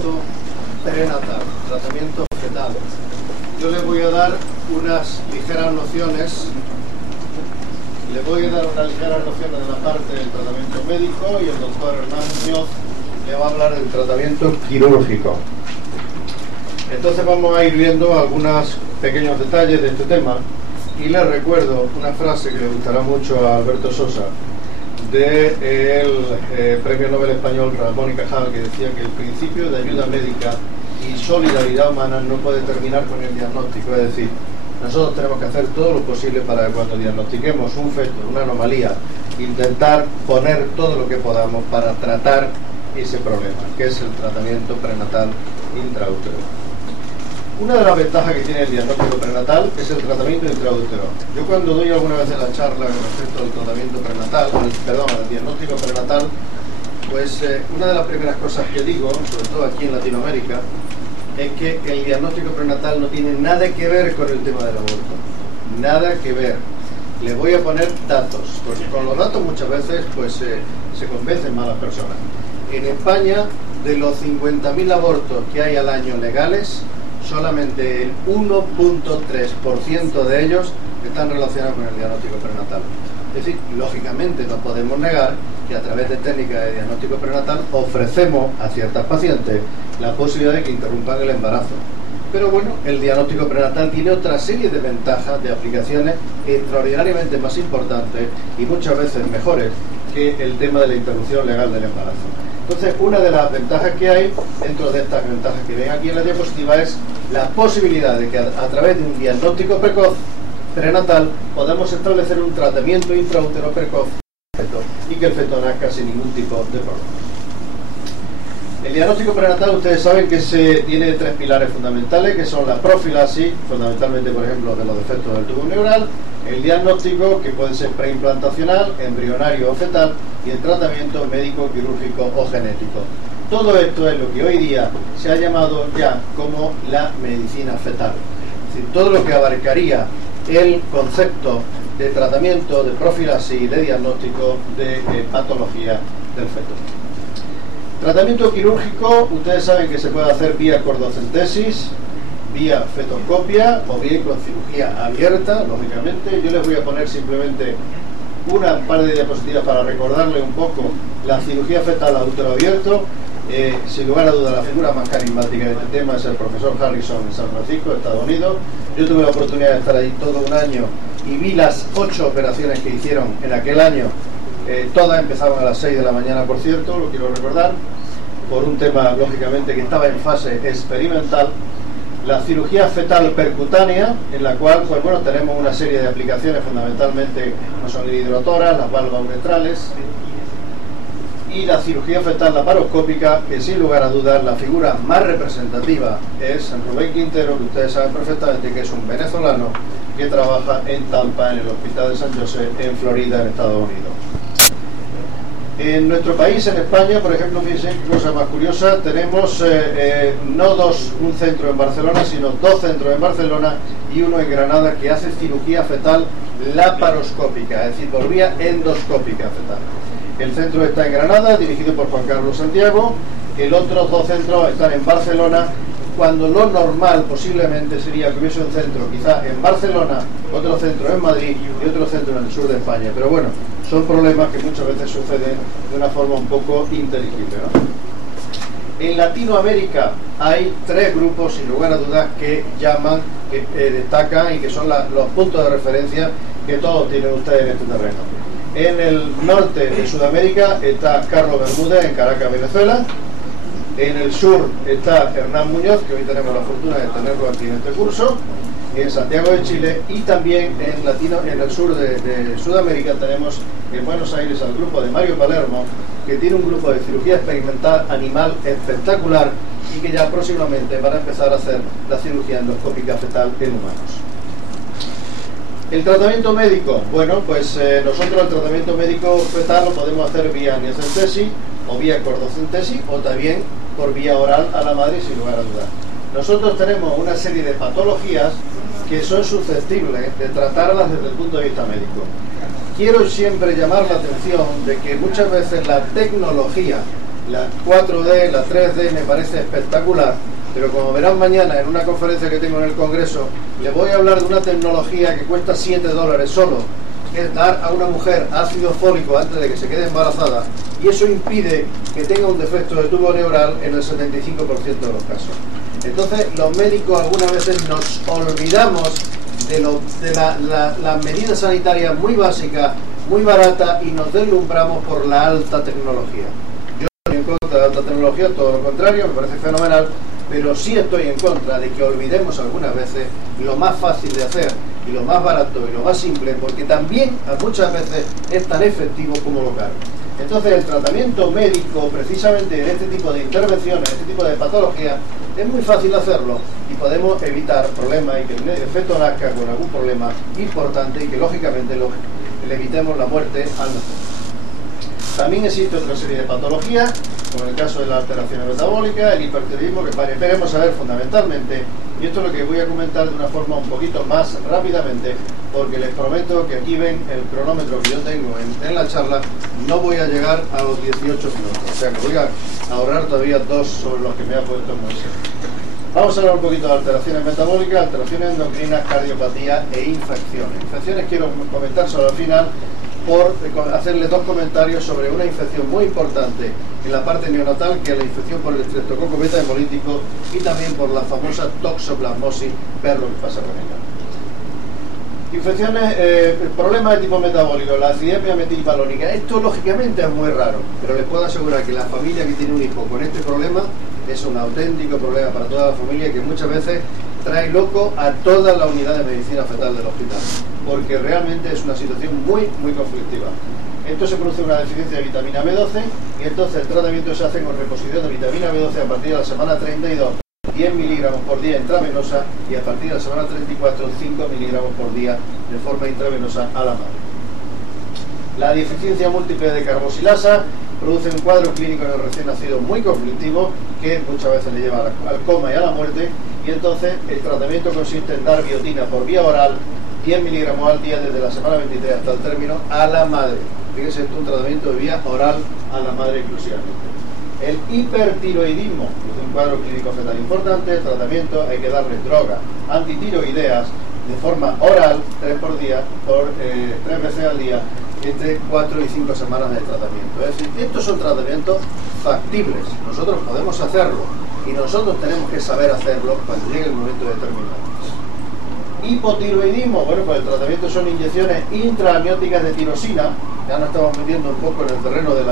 Prenatal, tratamiento fetal. Yo les voy a dar unas ligeras nociones. Les voy a dar unas ligeras nociones de la parte del tratamiento médico y el doctor Hernán Muñoz le va a hablar del tratamiento quirúrgico. Entonces vamos a ir viendo algunos pequeños detalles de este tema y les recuerdo una frase que le gustará mucho a Alberto Sosa del premio Nobel español Ramón y Cajal, que decía que el principio de ayuda médica y solidaridad humana no puede terminar con el diagnóstico. Es decir, nosotros tenemos que hacer todo lo posible para que cuando diagnostiquemos un feto, una anomalía, intentar poner todo lo que podamos para tratar ese problema, que es el tratamiento prenatal intraútero. Una de las ventajas que tiene el diagnóstico prenatal es el tratamiento intraútero. Yo cuando doy alguna vez en la charla con respecto al tratamiento prenatal, al diagnóstico prenatal, pues una de las primeras cosas que digo, sobre todo aquí en Latinoamérica, es que el diagnóstico prenatal no tiene nada que ver con el tema del aborto. Nada que ver. Les voy a poner datos, porque con los datos muchas veces pues se convencen más las personas. En España, de los 50.000 abortos que hay al año legales, solamente el 1.3% de ellos están relacionados con el diagnóstico prenatal. Es decir, lógicamente no podemos negar que a través de técnicas de diagnóstico prenatal ofrecemos a ciertas pacientes la posibilidad de que interrumpan el embarazo. Pero bueno, el diagnóstico prenatal tiene otra serie de ventajas, de aplicaciones extraordinariamente más importantes y muchas veces mejores que el tema de la interrupción legal del embarazo. Entonces, una de las ventajas que hay, dentro de estas ventajas que ven aquí en la diapositiva, es la posibilidad de que a través de un diagnóstico precoz prenatal podamos establecer un tratamiento intraútero precoz y que el feto nazca sin ningún tipo de problema. El diagnóstico prenatal, ustedes saben que tiene tres pilares fundamentales, que son la profilaxis, fundamentalmente, por ejemplo, de los defectos del tubo neural, el diagnóstico, que puede ser preimplantacional, embrionario o fetal, y el tratamiento médico, quirúrgico o genético. Todo esto es lo que hoy día se ha llamado ya como la medicina fetal. Es decir, todo lo que abarcaría el concepto de tratamiento, de profilaxis, de diagnóstico, de patología del feto. Tratamiento quirúrgico, ustedes saben que se puede hacer vía cordocentesis, vía fetoscopia o bien con cirugía abierta, lógicamente. Yo les voy a poner simplemente una par de diapositivas para recordarle un poco la cirugía fetal a útero abierto. Sin lugar a duda, la figura más carismática de este tema es el profesor Harrison en San Francisco, Estados Unidos. Yo tuve la oportunidad de estar ahí todo un año y vi las 8 operaciones que hicieron en aquel año. Todas empezaban a las 6 de la mañana, por cierto, lo quiero recordar, por un tema, lógicamente, que estaba en fase experimental. La cirugía fetal percutánea, en la cual, pues bueno, tenemos una serie de aplicaciones, fundamentalmente como son las hidrotoras, las valvas uretrales, y la cirugía fetal laparoscópica, que sin lugar a dudas la figura más representativa es Rubén Quintero, que ustedes saben perfectamente que es un venezolano que trabaja en Tampa, en el Hospital de San José, en Florida, en Estados Unidos. En nuestro país, en España, por ejemplo, fíjense qué cosa más curiosa, tenemos no un centro en Barcelona, sino 2 centros en Barcelona y uno en Granada que hace cirugía fetal laparoscópica, es decir, por vía endoscópica fetal. El centro está en Granada, dirigido por Juan Carlos Santiago. El otros 2 centros están en Barcelona, cuando lo normal posiblemente sería que hubiese un centro quizá en Barcelona, otro centro en Madrid y otro centro en el sur de España. Pero bueno, son problemas que muchas veces suceden de una forma un poco inteligible, ¿no? En Latinoamérica hay 3 grupos, sin lugar a dudas, que llaman, que destacan y que son los puntos de referencia que todos tienen ustedes en este terreno. En el norte de Sudamérica está Carlos Bermúdez, en Caracas, Venezuela. En el sur está Hernán Muñoz, que hoy tenemos la fortuna de tenerlo aquí en este curso, en Santiago de Chile, y también en el sur de Sudamérica tenemos en Buenos Aires al grupo de Mario Palermo, que tiene un grupo de cirugía experimental animal espectacular y que ya próximamente van a empezar a hacer la cirugía endoscópica fetal en humanos. El tratamiento médico, bueno, pues nosotros el tratamiento médico fetal lo podemos hacer vía amniocentesis o vía cordocentesis o también por vía oral a la madre, sin lugar a dudas. Nosotros tenemos una serie de patologías que son susceptibles de tratarlas desde el punto de vista médico. Quiero siempre llamar la atención de que muchas veces la tecnología La 4D, la 3D me parece espectacular, pero como verán mañana en una conferencia que tengo en el Congreso, le voy a hablar de una tecnología que cuesta $7 solo, que es dar a una mujer ácido fólico antes de que se quede embarazada, y eso impide que tenga un defecto de tubo neural en el 75% de los casos. Entonces, los médicos algunas veces nos olvidamos de las medidas sanitarias muy básicas, muy baratas, y nos deslumbramos por la alta tecnología. Yo no estoy en contra de la alta tecnología, todo lo contrario, me parece fenomenal, pero sí estoy en contra de que olvidemos algunas veces lo más fácil de hacer y lo más barato y lo más simple, porque también muchas veces es tan efectivo como lo caro. Entonces, el tratamiento médico, precisamente en este tipo de intervenciones, este tipo de patologías, es muy fácil hacerlo y podemos evitar problemas y que el feto nazca con algún problema importante y que lógicamente le evitemos la muerte al nacer. También existe otra serie de patologías, como en el caso de las alteraciones metabólicas, el hipertiroidismo, que veremos a ver fundamentalmente, y esto es lo que voy a comentar de una forma un poquito más rápidamente, porque les prometo que aquí ven el cronómetro que yo tengo en la charla, no voy a llegar a los 18 minutos, o sea que voy a ahorrar todavía 2 sobre los que me ha puesto Moisés. Vamos a hablar un poquito de alteraciones metabólicas, alteraciones endocrinas, cardiopatía e infecciones. Infecciones quiero comentar solo al final, por hacerles 2 comentarios sobre una infección muy importante en la parte neonatal, que es la infección por el estreptococo beta hemolítico, y también por la famosa toxoplasmosis, ver lo que pasa con ella. Infecciones, problemas de tipo metabólico, la acidemia metilmalónica. Esto lógicamente es muy raro, pero les puedo asegurar que la familia que tiene un hijo con este problema es un auténtico problema para toda la familia, que muchas veces trae loco a toda la unidad de medicina fetal del hospital, porque realmente es una situación muy conflictiva. Esto se produce una deficiencia de vitamina B12, y entonces el tratamiento se hace con reposición de vitamina B12 a partir de la semana 32, 10 miligramos por día intravenosa, y a partir de la semana 34, 5 miligramos por día de forma intravenosa a la madre. La deficiencia múltiple de carboxilasa produce un cuadro clínico en el recién nacido muy conflictivo, que muchas veces le lleva al coma y a la muerte, y entonces el tratamiento consiste en dar biotina por vía oral, 10 miligramos al día desde la semana 23 hasta el término, a la madre. Fíjese, es un tratamiento de vía oral a la madre exclusivamente. El hipertiroidismo es un cuadro clínico fetal importante. El tratamiento, hay que darle drogas antitiroideas de forma oral 3 por día, 3 veces al día, entre 4 y 5 semanas de tratamiento. Es decir, estos son tratamientos factibles, nosotros podemos hacerlo, y nosotros tenemos que saber hacerlo cuando llegue el momento determinado. Hipotiroidismo, bueno, pues el tratamiento son inyecciones intraamnióticas de tirosina. Ya nos estamos metiendo un poco en el terreno del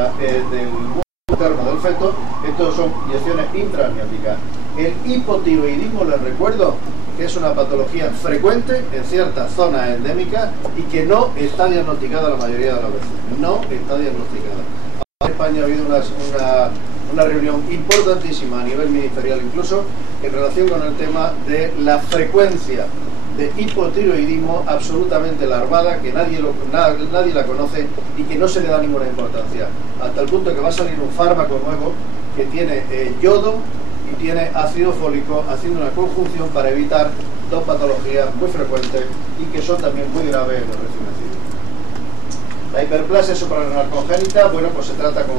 interno del feto. Estos son inyecciones intraamnióticas. El hipotiroidismo, les recuerdo que es una patología frecuente en ciertas zonas endémicas y que no está diagnosticada la mayoría de las veces. No está diagnosticada. En España ha habido una reunión importantísima a nivel ministerial incluso en relación con el tema de la frecuencia de hipotiroidismo absolutamente larvada, que nadie la conoce y que no se le da ninguna importancia, hasta el punto que va a salir un fármaco nuevo que tiene yodo y tiene ácido fólico, haciendo una conjunción para evitar 2 patologías muy frecuentes y que son también muy graves en los recién nacidos. La hiperplasia suprarrenal congénita, bueno, pues se trata con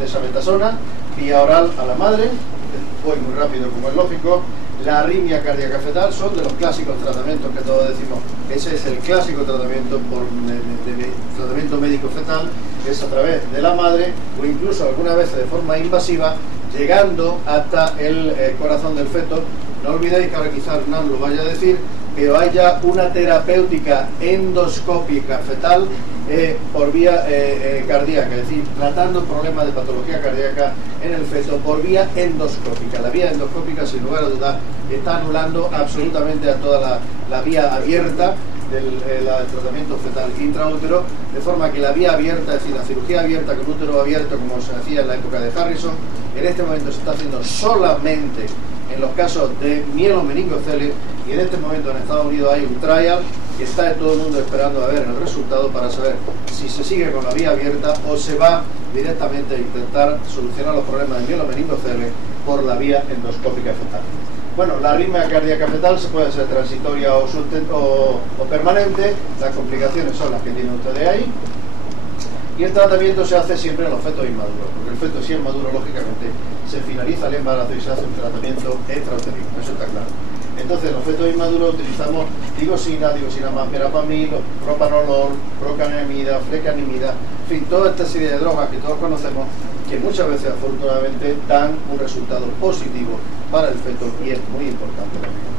desametasona, vía oral a la madre. Voy muy rápido como es lógico. La arritmia cardíaca fetal son de los clásicos tratamientos que todos decimos. Ese es el clásico tratamiento tratamiento médico fetal, que es a través de la madre, o incluso algunas veces de forma invasiva, llegando hasta el corazón del feto. No olvidéis que ahora quizás Hernán lo vaya a decir, pero hay ya una terapéutica endoscópica fetal por vía cardíaca, es decir, tratando problemas de patología cardíaca en el feto por vía endoscópica. La vía endoscópica, sin lugar a dudas, está anulando absolutamente a toda la vía abierta del tratamiento fetal intraútero, de forma que la vía abierta, es decir, la cirugía abierta con útero abierto, como se hacía en la época de Harrison, en este momento se está haciendo solamente en los casos de mielomeningocele, y en este momento en Estados Unidos hay un trial que está todo el mundo esperando a ver el resultado para saber si se sigue con la vía abierta o se va directamente a intentar solucionar los problemas de mielomeningocele por la vía endoscópica fetal. Bueno, la arritmia cardíaca fetal se puede ser transitoria o permanente. Las complicaciones son las que tienen ustedes ahí. Y el tratamiento se hace siempre en los fetos inmaduros, porque el feto, si es maduro, lógicamente se finaliza el embarazo y se hace un tratamiento extrauterino, eso está claro. Entonces, en los fetos inmaduros utilizamos digoxina, más verapamil, propanolol, procainamida, flecainamida, en fin, toda esta serie de drogas que todos conocemos, que muchas veces afortunadamente dan un resultado positivo para el feto, y es muy importante también.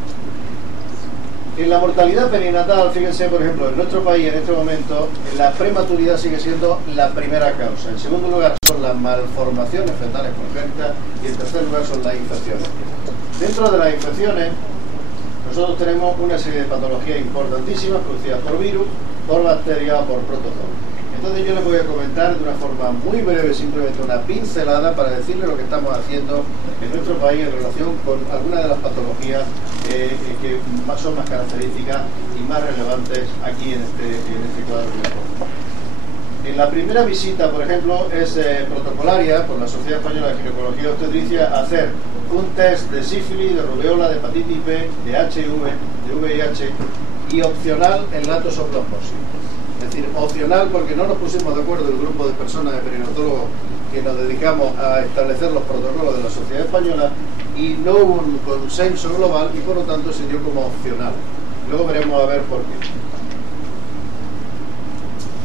En la mortalidad perinatal, fíjense, por ejemplo, en nuestro país en este momento la prematuridad sigue siendo la primera causa. En segundo lugar son las malformaciones fetales congénitas y en tercer lugar son las infecciones. Dentro de las infecciones nosotros tenemos una serie de patologías importantísimas producidas por virus, por bacterias o por protozoos. Entonces yo les voy a comentar de una forma muy breve, simplemente una pincelada para decirles lo que estamos haciendo en nuestro país en relación con algunas de las patologías que son más características y más relevantes aquí en este cuadro que les pongo. En la primera visita, por ejemplo, es protocolaria por la Sociedad Española de Ginecología y Obstetricia hacer un test de sífilis, de rubeola, de hepatitis B, de HIV, de VIH y opcional el latosoplasmosis. Es decir, opcional porque no nos pusimos de acuerdo el grupo de personas de perinatólogos que nos dedicamos a establecer los protocolos de la Sociedad Española y no hubo un consenso global y por lo tanto se dio como opcional. Luego veremos a ver por qué.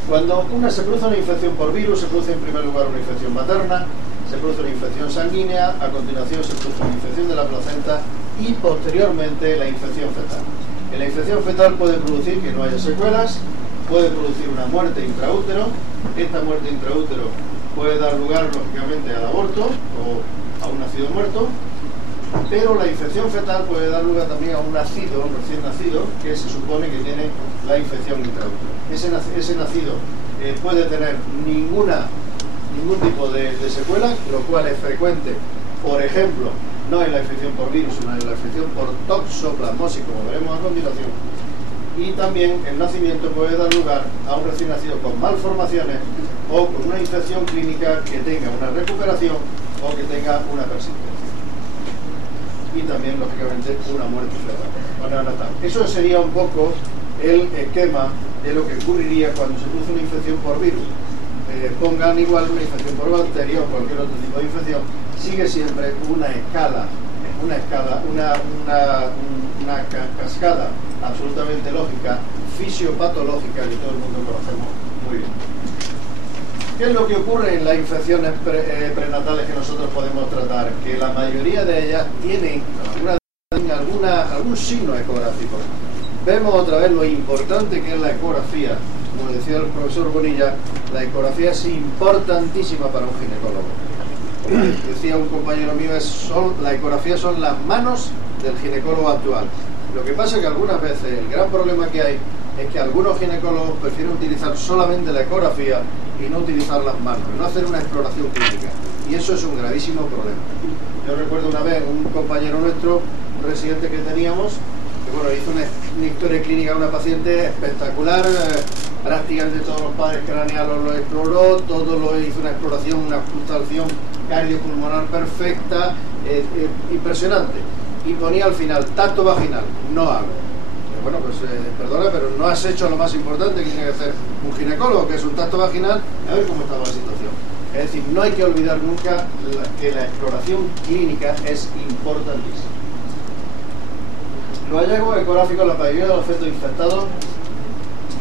Cuando se produce una infección por virus, se produce en primer lugar una infección materna, se produce una infección sanguínea, a continuación se produce una infección de la placenta y posteriormente la infección fetal. En la infección fetal puede producir que no haya secuelas, puede producir una muerte intraútero. Esta muerte intraútero puede dar lugar lógicamente al aborto o a un nacido muerto, pero la infección fetal puede dar lugar también a un nacido, un recién nacido, que se supone que tiene la infección intraútero. Ese nacido puede tener ningún tipo de secuela, lo cual es frecuente, por ejemplo, no en la infección por virus, sino en la infección por toxoplasmosis, como veremos a continuación. Y también el nacimiento puede dar lugar a un recién nacido con malformaciones o con una infección clínica que tenga una recuperación o que tenga una persistencia. Y también, lógicamente, una muerte fetal. Eso sería un poco el esquema de lo que ocurriría cuando se produce una infección por virus. Pongan igual una infección por bacteria o cualquier otro tipo de infección, sigue siempre una cascada absolutamente lógica, fisiopatológica, que todo el mundo conocemos muy bien. ¿Qué es lo que ocurre en las infecciones prenatales que nosotros podemos tratar? Que la mayoría de ellas tienen algún signo ecográfico. Vemos otra vez lo importante que es la ecografía. Como decía el profesor Bonilla, la ecografía es importantísima para un ginecólogo. Como decía un compañero mío, la ecografía son las manos del ginecólogo actual. Lo que pasa es que algunas veces el gran problema que hay es que algunos ginecólogos prefieren utilizar solamente la ecografía y no utilizar las manos, no hacer una exploración clínica. Y eso es un gravísimo problema. Yo recuerdo una vez un compañero nuestro, un residente que teníamos, que bueno, hizo una historia clínica a una paciente espectacular, prácticamente todos los padres craneales lo exploró, todo lo hizo una exploración, una auscultación cardiopulmonar perfecta, impresionante. Y ponía al final, tacto vaginal, no hago. Bueno, pues perdona, pero no has hecho lo más importante que tiene que hacer un ginecólogo, que es un tacto vaginal, a ver cómo estaba la situación. Es decir, no hay que olvidar nunca que la exploración clínica es importantísima. Los hallazgos ecográficos, la mayoría de los fetos infectados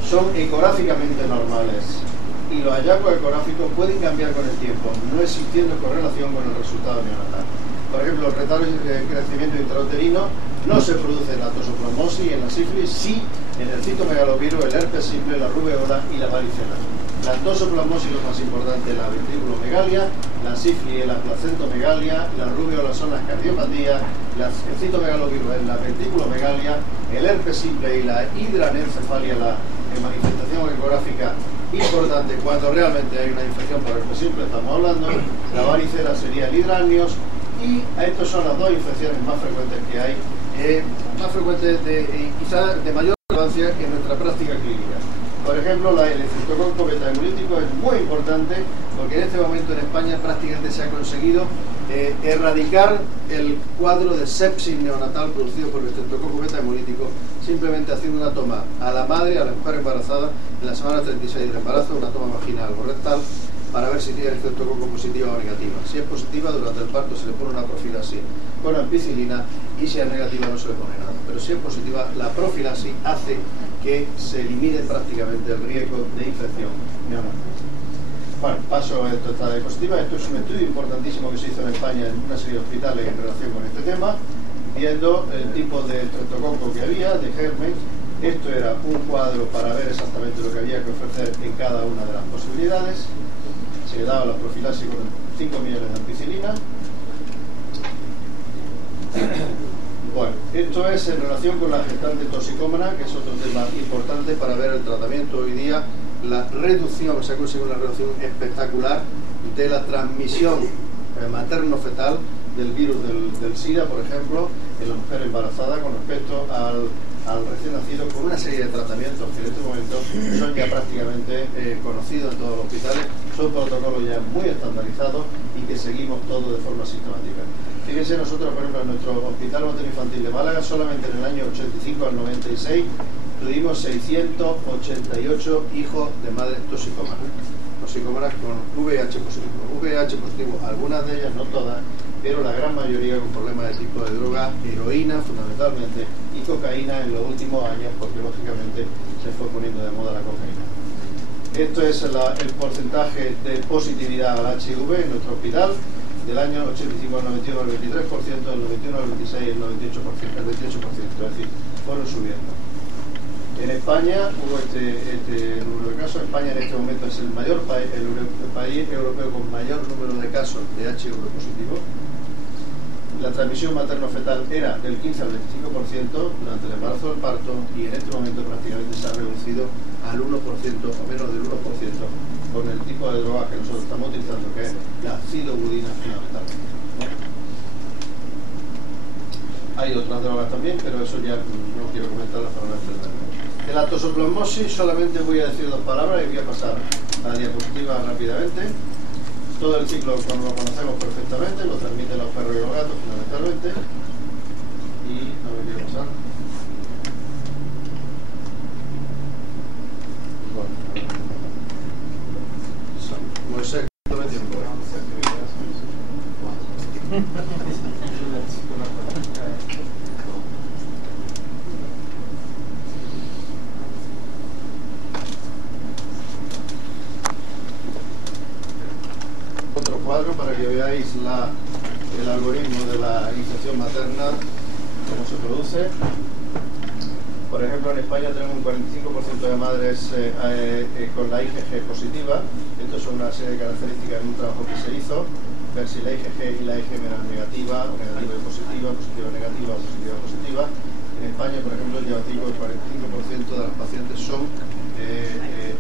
son ecográficamente normales y los hallazgos ecográficos pueden cambiar con el tiempo, no existiendo correlación con el resultado neonatal. Por ejemplo, el retardo de crecimiento intrauterino no se produce en la toxoplasmosis y en la sífilis, sí en el citomegalovirus, el herpes simple, la rubeola y la varicela. La toxoplasmosis, lo más importante, es la ventriculomegalia, la sífilis es la placentomegalia, la rubeola son las cardiopatías, el citomegalovirus es la ventriculomegalia, el herpes simple y la hidranencefalia, la manifestación ecográfica importante cuando realmente hay una infección por herpes simple, estamos hablando, la varicela sería el hidrannios. Y estas son las dos infecciones más frecuentes que hay, más frecuentes y quizás de mayor relevancia en nuestra práctica clínica. Por ejemplo, el estreptococo beta hemolítico es muy importante porque en este momento en España prácticamente se ha conseguido erradicar el cuadro de sepsis neonatal producido por el estreptococo beta hemolítico simplemente haciendo una toma a la madre, a la mujer embarazada en la semana 36 del embarazo, una toma vaginal o rectal, para ver si tiene el estreptococo positiva o negativa. Si es positiva, durante el parto se le pone una profilaxis con ampicilina, y si es negativa no se le pone nada. Pero si es positiva, la profilaxis hace que se elimine prácticamente el riesgo de infección neonatal. Bueno, paso a esta diapositiva. Esto es un estudio importantísimo que se hizo en España en una serie de hospitales en relación con este tema, viendo el tipo de estreptococo que había, de germen. Esto era un cuadro para ver exactamente lo que había que ofrecer en cada una de las posibilidades. Se le daba la profilaxis con 5 millones de ampicilina. Bueno, esto es en relación con la gestante toxicómana, que es otro tema importante para ver el tratamiento hoy día. La reducción, se ha conseguido una reducción espectacular de la transmisión materno-fetal del virus del SIDA, por ejemplo, en la mujer embarazada con respecto al recién nacido, con una serie de tratamientos que en este momento son ya prácticamente conocidos en todos los hospitales. Son protocolos ya muy estandarizados y que seguimos todos de forma sistemática. Fíjense, nosotros, por ejemplo, en nuestro Hospital Materno Infantil de Málaga, solamente en el año 85 al 96, tuvimos 688 hijos de madres toxicómanas con VIH positivo. VIH positivo, algunas de ellas, no todas, pero la gran mayoría con problemas de tipo de droga, heroína fundamentalmente, y cocaína en los últimos años, porque lógicamente se fue poniendo de moda la cocaína. Esto es el porcentaje de positividad al HIV en nuestro hospital, del año 85 al 91 al 23%, del 91 al 26 el 28%, es decir, fueron subiendo. En España hubo este número de casos. España en este momento es el mayor país, el país europeo con mayor número de casos de HIV positivo. La transmisión materno-fetal era del 15 al 25% durante el embarazo del parto, y en este momento prácticamente se ha reducido al 1% o menos del 1% con el tipo de droga que nosotros estamos utilizando, que es la psilocibina fundamentalmente, ¿no? Hay otras drogas también, pero eso ya no quiero comentarlas para no extenderme. De la toxoplasmosis solamente voy a decir 2 palabras y voy a pasar a la diapositiva rápidamente. Todo el ciclo lo conocemos perfectamente, lo transmiten los perros y los gatos fundamentalmente. Y no me quiero pasar. Bueno, Moisés, tome tiempo. Otro cuadro para que veáis el algoritmo de la infección materna, cómo se produce. Por ejemplo, en España tenemos un 45% de madres con la IgG positiva. Esto son una serie de características en un trabajo que se hizo, ver si la IgG y la IgM eran negativa o negativa y positiva, positiva negativa o positiva positiva. En España, por ejemplo, ya os digo, el 45% de las pacientes son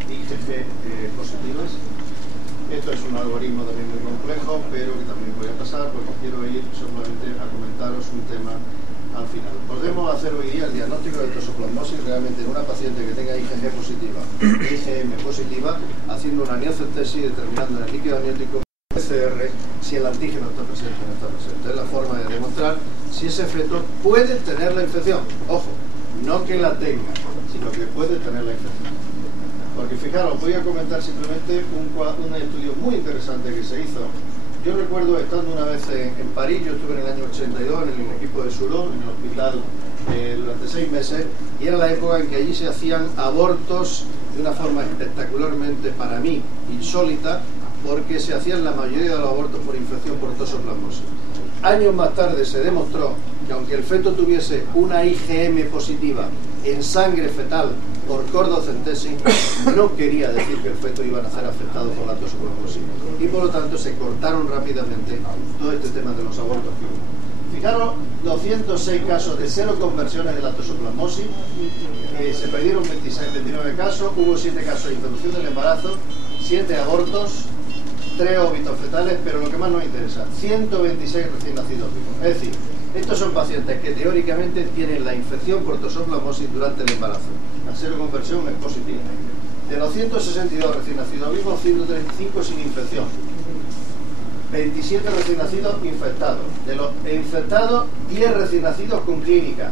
IgG positivas. Esto es un algoritmo también muy complejo, pero que también voy a pasar porque quiero ir solamente a comentaros un tema al final. Podemos hacer hoy día el diagnóstico de toxoplasmosis realmente en una paciente que tenga IgG positiva, IgM positiva, haciendo una amniocentesis, determinando en el líquido amniótico PCR si el antígeno está presente o no está presente. Es la forma de demostrar si ese feto puede tener la infección. Ojo, no que la tenga, sino que puede tener la infección. Porque fijaros, voy a comentar simplemente un estudio muy interesante que se hizo. Yo recuerdo estando una vez en París, yo estuve en el año 82 en el equipo de Soulon, en el hospital, durante 6 meses, y era la época en que allí se hacían abortos de una forma espectacularmente, para mí, insólita, porque se hacían la mayoría de los abortos por infección por toxoplasmosis. Años más tarde se demostró que aunque el feto tuviese una IgM positiva en sangre fetal por cordocentesis, no quería decir que el feto iba a nacer afectado por la toxoplasmosis, y por lo tanto se cortaron rápidamente todo este tema de los abortos que hubo. Fijaros, 206 casos de 0 conversiones de la toxoplasmosis, se perdieron 29 casos, hubo 7 casos de interrupción del embarazo, 7 abortos, 3 óbitos fetales, pero lo que más nos interesa, 126 recién nacidos vivos. Es decir, estos son pacientes que teóricamente tienen la infección por toxoplasmosis durante el embarazo. La seroconversión es positiva. De los 162 recién nacidos vivos, 135 sin infección. 27 recién nacidos infectados. De los infectados, 10 recién nacidos con clínica,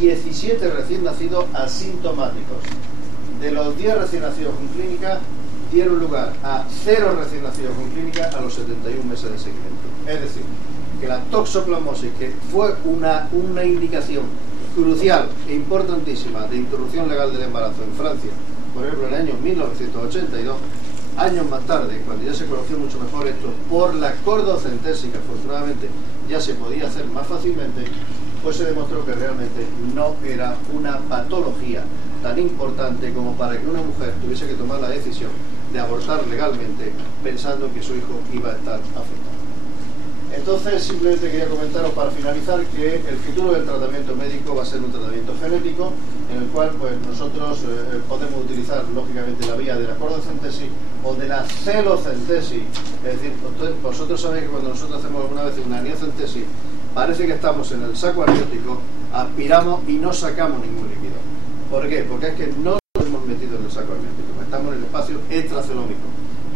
17 recién nacidos asintomáticos. De los 10 recién nacidos con clínica, dieron lugar a 0 recién nacidos con clínica a los 71 meses de seguimiento. Es decir, que la toxoplasmosis, que fue una indicación crucial e importantísima de interrupción legal del embarazo en Francia, por ejemplo en el año 1982, años más tarde, cuando ya se conoció mucho mejor esto, por la cordocentesis, que afortunadamente ya se podía hacer más fácilmente, pues se demostró que realmente no era una patología tan importante como para que una mujer tuviese que tomar la decisión de abortar legalmente pensando que su hijo iba a estar afectado. Entonces, simplemente quería comentaros para finalizar que el futuro del tratamiento médico va a ser un tratamiento genético en el cual pues nosotros podemos utilizar lógicamente la vía de la cordocentesis o de la celocentesis. Es decir, vosotros sabéis que cuando nosotros hacemos alguna vez una amniocentesis parece que estamos en el saco amniótico, aspiramos y no sacamos ningún líquido. ¿Por qué? Porque es que no lo hemos metido en el saco amniótico, estamos en el espacio extracelómico.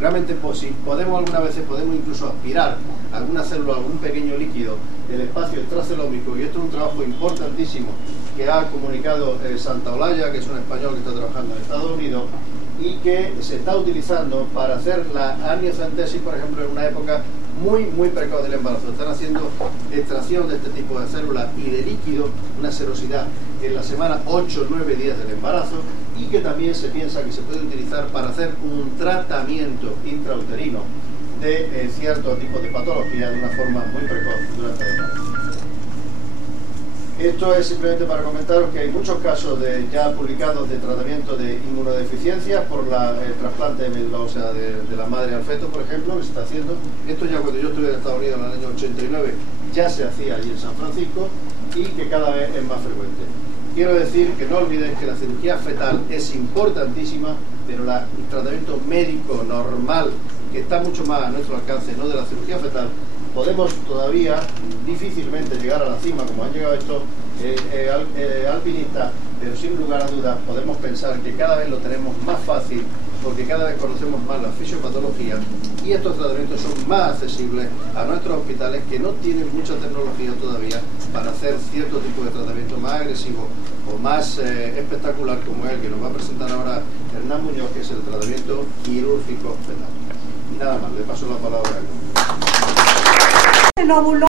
Realmente, pues, si podemos algunas veces, podemos incluso aspirar alguna célula, algún pequeño líquido del espacio extracelómico, y esto es un trabajo importantísimo que ha comunicado Santa Olaya, que es un español que está trabajando en Estados Unidos, y que se está utilizando para hacer la amniocentesis, por ejemplo, en una época muy precoz del embarazo. Están haciendo extracción de este tipo de células y de líquido, una serosidad en la semana 8 o 9 días del embarazo, y que también se piensa que se puede utilizar para hacer un tratamiento intrauterino de cierto tipo de patología de una forma muy precoz durante el embarazo. Esto es simplemente para comentaros que hay muchos casos ya publicados de tratamiento de inmunodeficiencias por el trasplante de médula ósea de la madre al feto, por ejemplo, que se está haciendo. Esto ya cuando yo estuve en Estados Unidos en el año 89 ya se hacía allí en San Francisco, y que cada vez es más frecuente. Quiero decir que no olviden que la cirugía fetal es importantísima, pero el tratamiento médico normal, que está mucho más a nuestro alcance, no de la cirugía fetal, podemos todavía difícilmente llegar a la cima, como han llegado estos alpinistas, pero sin lugar a dudas podemos pensar que cada vez lo tenemos más fácil, porque cada vez conocemos más la fisiopatología, y estos tratamientos son más accesibles a nuestros hospitales, que no tienen mucha tecnología todavía para hacer cierto tipo de tratamiento más agresivo o más espectacular, como el que nos va a presentar ahora Hernán Muñoz, que es el tratamiento quirúrgico fetal. Y nada más, le paso la palabra a él.